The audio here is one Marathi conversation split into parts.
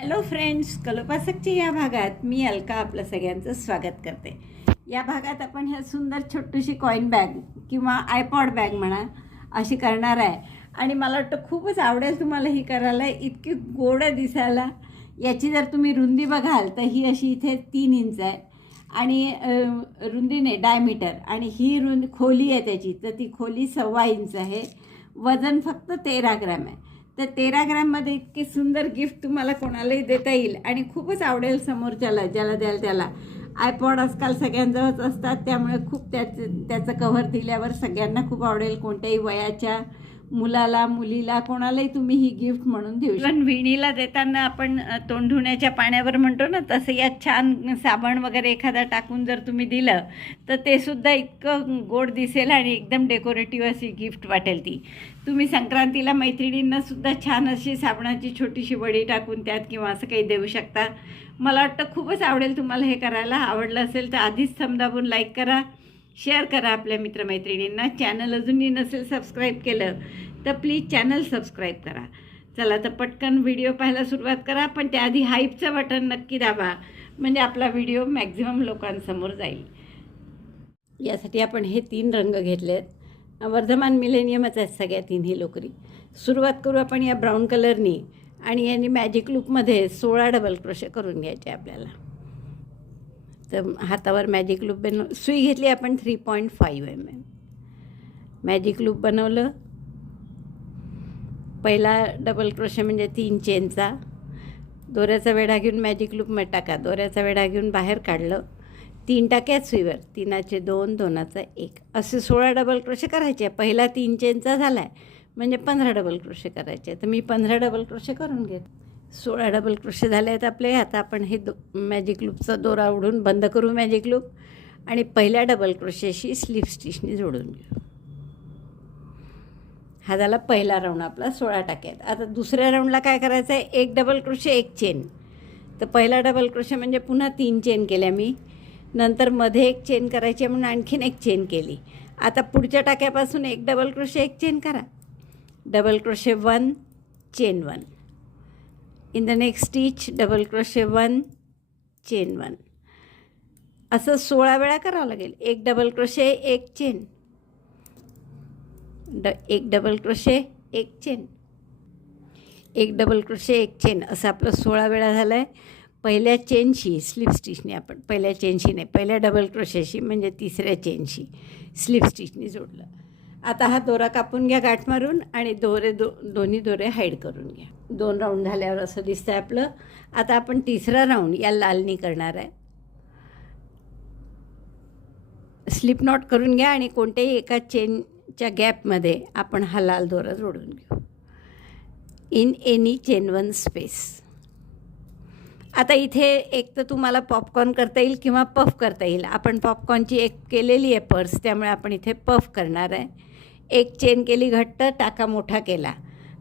हॅलो फ्रेंड्स, कलोपासकच्या या भागात मी अलका आपलं सगळ्यांचं स्वागत करते. या भागात आपण ह्या सुंदर छोटीशी कॉईन बॅग किंवा आयपॉड बॅग म्हणा अशी करणार आहे. आणि मला वाटतं खूपच आवडेल तुम्हाला ही करायला. इतकी गोड दिसायला. याची जर तुम्ही रुंदी बघाल तर ही अशी इथे 3 इंच आहे आणि रुंदीने डायमीटर, आणि ही खोली आहे त्याची, तर ती खोली 1.25 इंच आहे. वजन फक्त 13 ग्रॅम आहे. तर 13 ग्रॅममध्ये इतके सुंदर गिफ्ट तुम्हाला कोणालाही देता येईल आणि खूपच आवडेल समोरच्याला, ज्याला द्याल त्याला. आयपॉड आजकाल सगळ्यांजवळच असतात, त्यामुळे खूप त्याचं कव्हर दिल्यावर सगळ्यांना खूप आवडेल. कोणत्याही वयाच्या मुलाला, मुलीला, कोणालाही तुम्ही ही गिफ्ट म्हणून देऊ शकता. पण विणीला देताना आपण तोंड धुण्याच्या पाण्यावर म्हणतो ना, तसं यात छान साबण वगैरे एखादा टाकून जर तुम्ही दिलं तर ते सुद्धा इतकं गोड दिसेल आणि एकदम डेकोरेटिव्ह अशी गिफ्ट वाटेल ती. तुम्ही संक्रांतीला मैत्रिणींना सुद्धा छान अशी साबणाची छोटीशी वडी टाकून त्यात किंवा असं काही देऊ शकता. मला वाटतं खूपच आवडेल तुम्हाला हे करायला. आवडलं असेल तर आधीच थंब दाबून लाईक करा, शेअर करा आपल्या मित्रमैत्रिणींना. चॅनल अजूनही नसेल सबस्क्राईब केलं तर प्लीज चॅनल सबस्क्राईब करा. चला तर पटकन व्हिडिओ पाहायला सुरुवात करा, पण त्याआधी हाईपचं बटन नक्की दाबा, म्हणजे आपला व्हिडिओ मॅक्झिमम लोकांसमोर जाईल. यासाठी आपण हे 3 रंग घेतलेत. वर्धमान मिलेनियमच आहेत सगळ्या 3ही लोकरी. सुरुवात करू आपण या ब्राऊन कलरनी, आणि यांनी मॅजिक लूपमध्ये 16 डबल क्रोशे करून घ्यायचे आपल्याला. तर हातावर मॅजिक लूप सुई घेतली आपण 3.5 mm. मॅजिक लूप बनवलं. पहिला डबल क्रोशे म्हणजे 3 चेनचा. दोऱ्याचा वेढा घेऊन मॅजिक लूपमध्ये टाका. दोऱ्याचा वेढा घेऊन बाहेर काढलं. 3 टाक्यात सुईवर, 3चे 2, 2चा 1, असे 16 डबल क्रोशे करायचे. पहिला 3 चेनचा झाला आहे म्हणजे 15 डबल क्रोशे करायचे. तर मी 15 डबल क्रोशे करून घेत. 16 डबल क्रोशे झाले आहेत आपले. आता आपण हे मॅजिक लूपचा दोरा उडून बंद करू मॅजिक लूप, आणि पहिल्या डबल क्रोशेशी स्लिप स्टिचनी जोडून घेऊ. हा झाला पहिला राऊंड आपला 16 टाक्यात. आता दुसऱ्या राऊंडला काय करायचं आहे, 1 डबल क्रोशे 1 चेन. तर पहिला डबल क्रोशे म्हणजे पुन्हा 3 चेन केल्या मी. नंतर मध्ये 1 चेन करायची म्हणून आणखीन 1 चेन केली. आता पुढच्या टाक्यापासून 1 डबल क्रोशे 1 चेन करा. Double crochet 1 chain 1. In the next stitch double crochet 1 chain 1. असं 16 वेळा करावं लागेल. 1 double crochet 1 chain, 1 double crochet 1 chain, 1 double crochet 1 chain, असं आपलं 16 वेळा झालं आहे. पहिल्या चेनशी स्लिप स्टिचने, आपण पहिल्या चेनशी नाही, पहिल्या डबल क्रोशेशी म्हणजे तिसऱ्या चेनशी स्लिप स्टिचने जोडलं. आता हा दोरा कापून घ्या गाठ मारून, आणि दोन्ही दोरे हाईड करून घ्या. 2 राऊंड झाल्यावर असं दिसतं आहे आपलं. आता आपण तिसरा राऊंड या लालनी करणार आहे. स्लिप नॉट करून घ्या आणि कोणत्याही एका चेनच्या गॅपमध्ये आपण हा लाल दोरा जोडून घेऊ. In any chain 1 space. आता इथे एक तर तुम्हाला पॉपकॉर्न करता येईल किंवा पफ करता येईल. आपण पॉपकॉर्नची एक केलेली आहे पर्स, त्यामुळे आपण इथे पफ करणार आहे. 1 चेन केली घट्ट, टाका मोठा केला.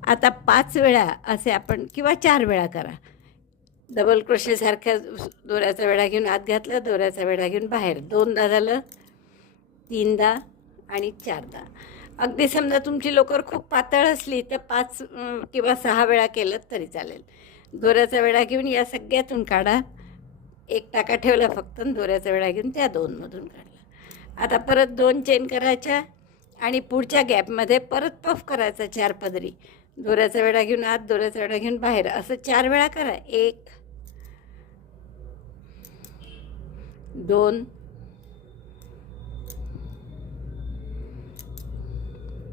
आता 5 वेळा असे आपण, किंवा 4 वेळा करा. डबल क्रोशेसारख्या दोऱ्याचा वेढा घेऊन आत घातला, दोऱ्याचा वेढा घेऊन बाहेर. 2दा झालं, 3दा आणि 4दा. अगदी समजा तुमची लोकर खूप पातळ असली तर 5 किंवा 6 वेळा केलं तरी चालेल. दोऱ्याचा वेढा घेऊन या सगळ्यातून काढा. 1 टाका ठेवला फक्त, दोऱ्याचा वेढा घेऊन त्या 2मधून काढला. आता परत 2 चेन करायच्या आणि पुढच्या गॅपमध्ये परत पफ करायचा 4 पदरी. दोऱ्याचा वेढा घेऊन आत, दोऱ्याचा वेढा घेऊन बाहेर, असं 4 वेळा करा. 1, 2,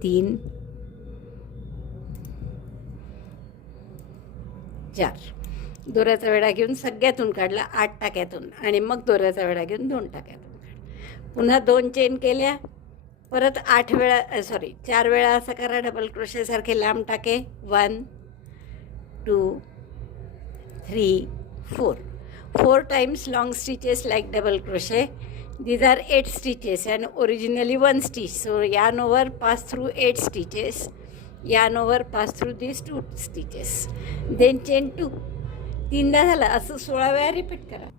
3, 4. दोऱ्याचा वेढा घेऊन सगळ्यातून काढला 8 टाक्यातून, आणि मग दोऱ्याचा वेढा घेऊन 2 टाक्यातून काढला. पुन्हा 2 चेन केल्या. परत 8 वेळा 4 वेळा असं करा. डबल क्रोशेसारखे लांब टाके. 1, 2, 3, 4 times long stitches like double crochet. These are 8 stitches and originally 1 stitch. So yarn over, pass through 8 stitches. Yarn over, pass through these 2 stitches. Then chain 2. 3दा झालं. असं 16 वेळा रिपीट करा.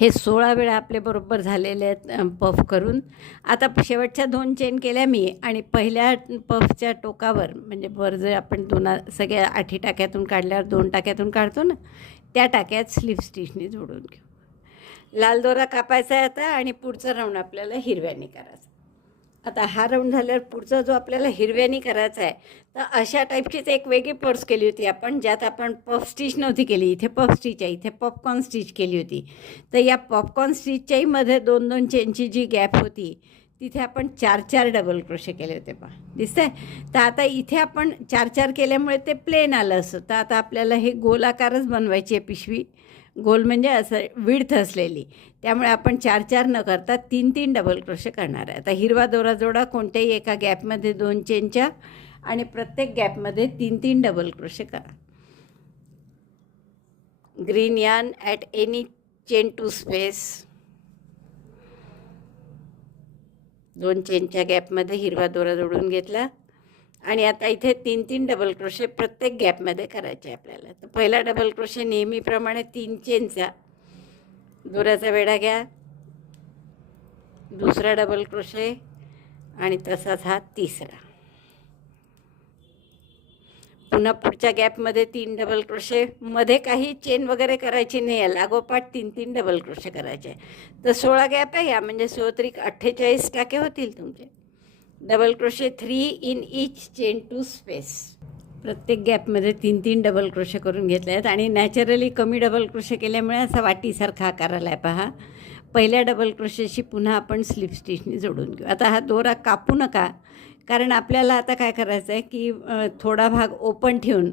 हे 16 वेळा आपले बरोबर झालेले आहेत पफ करून. आता शेवटच्या 2 चेन केल्या मी, आणि पहिल्या पफच्या टोकावर म्हणजे वर जे आपण सगळ्या 8 टाक्यातून काढल्यावर 2 टाक्यातून काढतो ना, त्या टाक्यात स्लिप स्टिचने जोडून घेऊ. लाल दोरा कापायचा आहे आता आणि पुढचा राऊंड आपल्याला हिरव्याने करायचा. आता हा राऊंड झाल्यावर पुढचा जो आपल्याला हिरव्यानी करायचा आहे, तर अशा टाईपचीच एक वेगळी पर्स केली होती आपण, ज्यात आपण पफ स्टिच नव्हती केली. इथे पफ स्टिच आहे, इथे पॉपकॉर्न स्टिच केली होती. तर या पॉपकॉर्न स्टिचच्याही मध्ये 2-2 चेनची जी गॅप होती तिथे आपण 4-4 डबल क्रोशे केले होते. पहा दिसतंय. तर आता इथे आपण 4-4 केल्यामुळे ते प्लेन आलं असतं. तर आता आपल्याला हे गोलाकारच बनवायची आहे पिशवी. गोल म्हणजे असं विड्थ असलेली. त्यामुळे आपण 4-4 न करता 3-3 डबल क्रोशे करणार आहे. आता हिरवा दोरा जोडा कोणत्याही एका गॅपमध्ये 2 चेनच्या आणि प्रत्येक गॅपमध्ये 3-3 डबल क्रोशे करा. Green yarn at any chain two space. 2 चेनच्या गॅपमध्ये हिरवा दोरा जोडून घेतला आणि आता इथे 3-3 डबल क्रोशे प्रत्येक गॅपमध्ये करायचे आपल्याला. तर पहिला डबल क्रोशे नेहमीप्रमाणे 3 चेनचा दोऱ्याचा वेढा घ्या, दुसरा डबल क्रोशे आणि तसाच हा तिसरा. पुन्हा पुढच्या गॅपमध्ये 3 डबल क्रोशे. मध्ये काही चेन वगैरे करायची नाही आहे, लागोपाठ 3-3 डबल क्रोशे करायचे. तर 16 गॅप आहे या, म्हणजे 16 48 टाके होतील तुमचे. Double crochet 3 in each chain two space. प्रत्येक गॅपमध्ये 3-3 डबल क्रोशे करून घेतले आहेत आणि नॅचरली कमी डबल क्रोशे केल्यामुळे असा वाटीसारखा आकार आला आहे. पहा, पहिल्या डबल क्रोशेशी पुन्हा आपण स्लिप स्टिचने जोडून घेऊ. आता हा दोरा कापू नका, कारण आपल्याला आता काय करायचं आहे की थोडा भाग ओपन ठेवून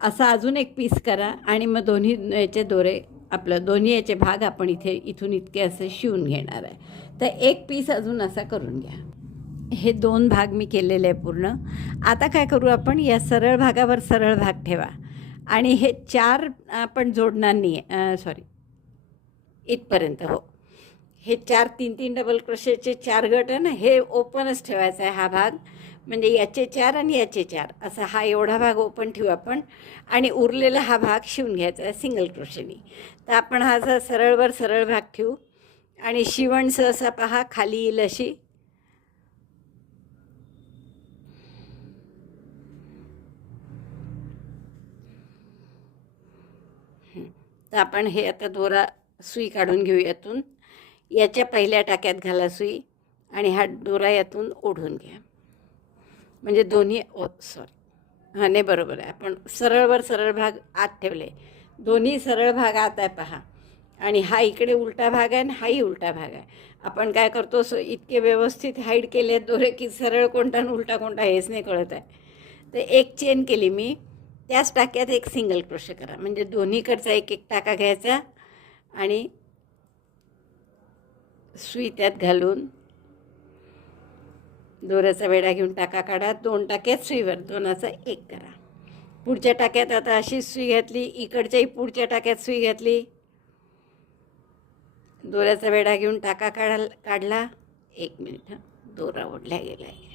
असा अजून एक पीस करा आणि मग दोन्ही याचे दोरे दोन्ही याचे भाग आपण इथून इतके असे शिवून घेणार आहे. तर एक पीस अजून असा करून घ्या. हे 2 भाग मी केलेले आहे पूर्ण. आता काय करू आपण, या सरळ भागावर सरळ भाग ठेवा आणि हे 4 आपण जोडणार नाही, सॉरी इथपर्यंत. हो, हे 4 3-3 डबल क्रोशेचे 4 गट आहे ना, हे ओपनच ठेवायचा आहे हा भाग. म्हणजे याचे 4 आणि याचे 4 असा हा एवढा भाग ओपन ठेवू आपण आणि उरलेला हा भाग शिवून घ्यायचा आहे सिंगल क्रोशेनी. तर आपण हा असा सरळवर सरळ भाग ठेवू आणि शिवण सहसा पहा खाली येईल अशी. तर आपण हे आता दोरा सुई काढून घेऊ यातून. याच्या पहिल्या टाक्यात घाला सुई आणि हा दोरा यातून ओढून घ्या. म्हणजे दोन्ही सॉरी नाही बरोबर आहे, आपण सरळवर सरळ भाग आत ठेवले, दोन्ही सरळ भाग आत आहे पहा. आणि हा इकडे उलटा भाग आहे आणि हाही उलटा भाग आहे. आपण काय करतो, इतके व्यवस्थित हाईड केले दोरे की सरळ कोणता आणि उलटा कोणता हेच नाही कळत आहे. तर एक चेन केली मी, त्याच टाक्यात एक सिंगल क्रोशे करा. म्हणजे दोन्हीकडचा एक एक टाका घ्यायचा आणि सुई त्यात घालून दोऱ्याचा वेढा घेऊन टाका काढा. 2 टाक्यात सुईवर 2चा 1 करा. पुढच्या टाक्यात आता अशीच सुई घातली, इकडच्याही पुढच्या टाक्यात सुई घातली, दोऱ्याचा वेढा घेऊन टाका काढला. 1 मिनिट, दोरा ओढला गेला आहे.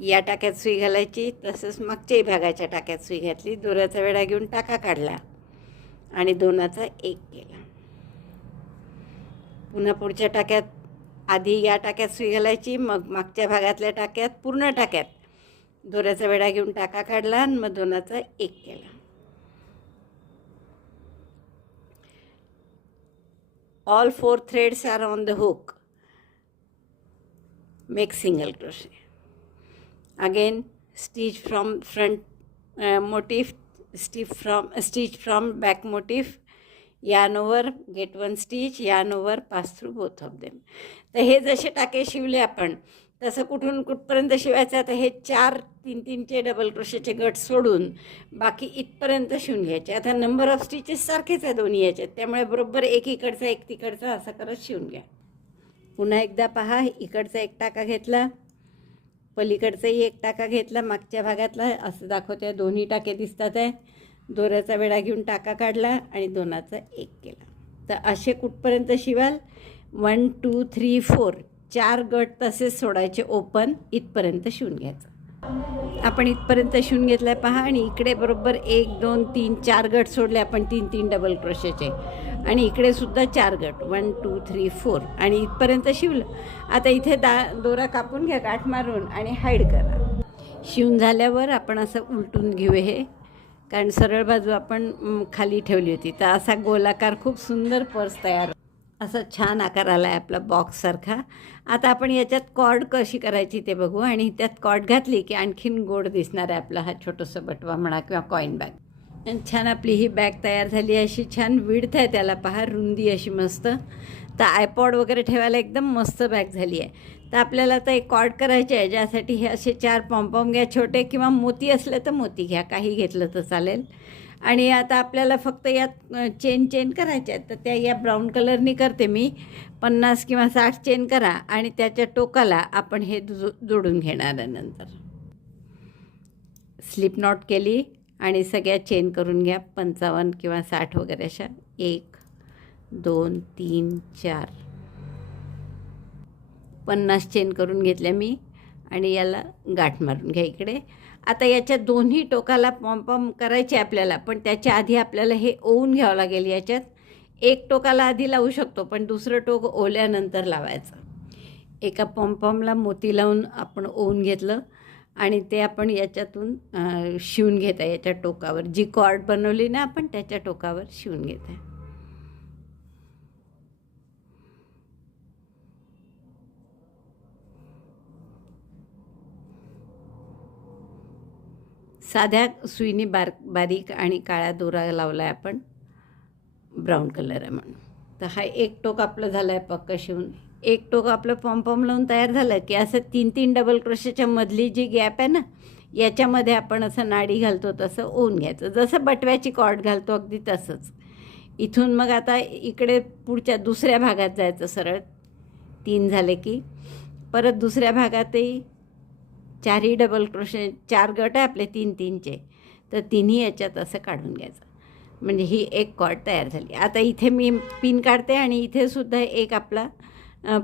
या टाक्यात सुई घालायची, तसंच मागच्याही भागाच्या टाक्यात सुई घातली, दोऱ्याचा वेढा घेऊन टाका काढला आणि 2चा 1 केला. पुन्हा पुढच्या टाक्यात आधी या टाक्यात सुई घालायची, मग मागच्या भागातल्या टाक्यात पूर्ण टाक्यात दोऱ्याचा वेढा घेऊन टाका काढला आणि मग 2चा 1 केला. All 4 threads are on the hook. Make single crochet. Again, stitch from front motif, stitch from back motif, yarn over, get 1 stitch, yarn over, pass through both of them. तर हे जसे टाके शिवले आपण तसं कुठून कुठपर्यंत शिवायचं. आता हे 4 3-3चे डबल क्रोशेचे गट सोडून बाकी इथपर्यंत शिवून घ्यायचे. आता नंबर ऑफ स्टिचेस सारखेच आहे दोन्ही याच्यात, त्यामुळे बरोबर एक इकडचा एक तिकडचा असं करत शिवून घ्या. पुन्हा एकदा पहा, इकडचा एक टाका घेतला, पलीकडचाही एक टाका घेतला, मागच्या भागातला असं दाखवते दोन्ही टाके दिसतात आहे. दोऱ्याचा वेढा घेऊन टाका काढला आणि 2चा 1 केला. तर असे कुठपर्यंत शिवाल, 1 2 3 4 4 गट तसेच सोडायचे ओपन, इथपर्यंत शिवून घ्यायचं. आपण इथपर्यंत शिवून घेतलं आहे पहा. आणि इकडे बरोबर 1 2 3 4 गट सोडले आपण 3-3 डबल क्रोशेचे आणि इकडे सुद्धा 4 गट 1 2 3 4 आणि इथपर्यंत शिवलं. आता इथे दोरा कापून घ्या गाठ मारून आणि हाईड करा. शिवून झाल्यावर आपण असं उलटून घेऊ हे कारण सरळ बाजू आपण खाली ठेवली होती. तर असा गोलाकार खूप सुंदर पर्स तयार, असा छान आकार आला आहे आपला बॉक्ससारखा. आता आपण याच्यात कॉर्ड कशी करायची ते बघू, आणि त्यात कॉर्ड घातली की आणखीन गोड दिसणार आहे आपला हा छोटंसं बटवा म्हणा किंवा कॉईन बॅग. आणि छान आपली ही बॅग तयार झाली आहे. अशी छान विड्थ आहे त्याला, पहा, रुंदी अशी मस्त. तर आयपॉड वगैरे ठेवायला एकदम मस्त बॅग झाली आहे. तर आपल्याला आता एक कॉर्ड करायचे आहे, ज्यासाठी हे असे 4 पॉम्पॉम घ्या छोटे, किंवा मोती असले तर मोती घ्या, काही घेतलं तर चालेल. आणि आता आपल्याला फक्त यात चेन करायच्या आहेत. तर त्या या ब्राऊन कलरनी करते मी. 50 किंवा 60 चेन करा आणि त्याच्या टोकाला आपण हे जोडून घेणार आहे. नंतर स्लिप नॉट केली आणि सगळ्या चेन करून घ्या, 55 किंवा 60 वगैरे अशा. 1 2 3 4 50 चेन करून घेतल्या मी. आणि याला गाठ मारून घ्या इकडे. आता याच्या दोन्ही टोकाला पॉम्पॉम करायचे आपल्याला, पण त्याच्या आधी आपल्याला हे ओवून घ्यावं लागेल. याच्यात एक टोकाला आधी लावू शकतो, पण दुसरं टोक ओल्यानंतर लावायचं. एका पॉम्पॉमला मोती लावून आपण ओवून घेतलं आणि ते आपण याच्यातून शिवून घेत आहे. याच्या टोकावर जी कॉर्ड बनवली ना आपण, त्याच्या टोकावर शिवून घेत आहे. साध्या सुईने बारीक आणि काळा दोरा लावला आहे आपण, ब्राऊन कलर आहे म्हणून. तर हा एक टोक आपलं झालं आहे पक्क शिवून. एक टोक आपलं पॉम्पॉम लावून तयार झालं की असं 3-3 डबल क्रोशेच्या मधली जी गॅप आहे ना, याच्यामध्ये आपण असं नाडी घालतो तसं ओवून घ्यायचं, जसं बटव्याची कॉर्ड घालतो अगदी तसंच. इथून मग आता इकडे पुढच्या दुसऱ्या भागात जायचं सरळ. 3 झाले की परत दुसऱ्या भागातही 4ही डबल क्रोशे, 4 गट आहे आपले 3-3चे. तर तिन्ही याच्यात असं काढून घ्यायचं, म्हणजे ही एक कॉर्ड तयार झाली. आता इथे मी पिन काढते आणि इथे सुद्धा एक आपला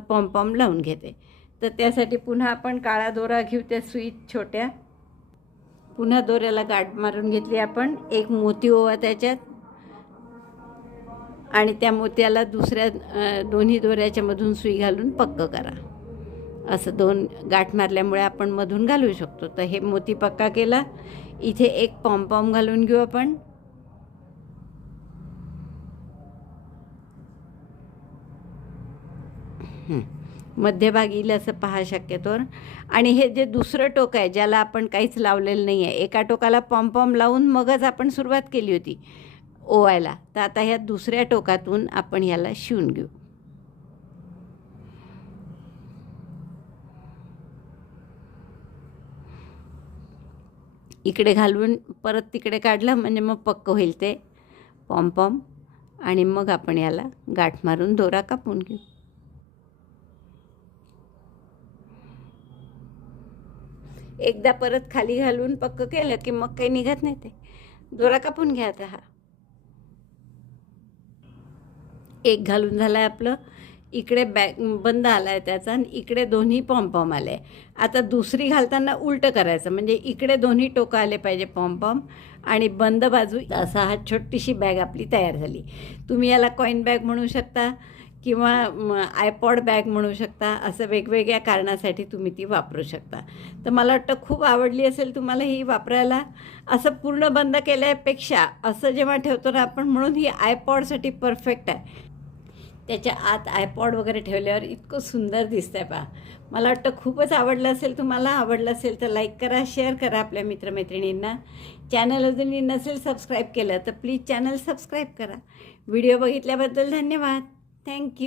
पॉम्पॉम लावून घेते. तर त्यासाठी पुन्हा आपण काळा दोरा घेऊ त्या सुईत छोट्या. पुन्हा दोऱ्याला गाठ मारून घेतली आपण. एक मोती ओवा त्याच्यात आणि त्या मोत्याला दुसऱ्या दोन्ही दोऱ्याच्या मधून सुई घालून पक्क करा. असं 2 गाठ मारल्यामुळे आपण मधून घालू शकतो. तर हे मोती पक्का केला. इथे एक पॉम्पॉम घालून घेऊ आपण. मध्यभागीला असं पहा शक्यतोवर. आणि हे जे दुसरं टोक आहे ज्याला आपण काहीच लावलेलं नाही आहे, एका टोकाला पॉम्पॉम लावून मगच आपण सुरुवात केली होती ओवायला. तर आता ह्या दुसऱ्या टोकातून आपण ह्याला शिवून घेऊ. इकडे घालून परत तिकडे काढलं म्हणजे मग पक्क होईल ते पॉम्पॉम. आणि मग आपण याला गाठ मारून दोरा कापून घेऊ. एकदा परत खाली घालून पक्क केलं की मग काही निघत नाही, ते दोरा कापून घ्या. आता हा एक घालून झालं आहे आपलं. इकडे बॅग बंद आला आहे त्याचा आणि इकडे दोन्ही पॉम्पॉम आले आहे. आता दुसरी घालताना उलटं करायचं, म्हणजे इकडे दोन्ही टोकं आले पाहिजे पॉम्पॉम आणि बंद बाजू. असा हा छोटीशी बॅग आपली तयार झाली. तुम्ही याला कॉईन बॅग म्हणू शकता किंवा आयपॉड बॅग म्हणू शकता. असं वेगवेगळ्या कारणासाठी तुम्ही ती वापरू शकता. तर मला वाटतं खूप आवडली असेल तुम्हाला ही वापरायला. असं पूर्ण बंद केल्यापेक्षा असं जेव्हा ठेवतो ना आपण, म्हणून ही आयपॉडसाठी परफेक्ट आहे. त्याच्या आत आयपॉड वगैरे ठेवल्यावर इतकं सुंदर दिसतं आहे पहा. मला वाटतं खूपच आवडलं असेल. तुम्हाला आवडलं असेल तर लाईक करा, शेअर करा आपल्या मित्रमैत्रिणींना. चॅनल अजूनही नसेल सबस्क्राईब केलं तर प्लीज चॅनल सबस्क्राईब करा. व्हिडिओ बघितल्याबद्दल धन्यवाद. थँक्यू.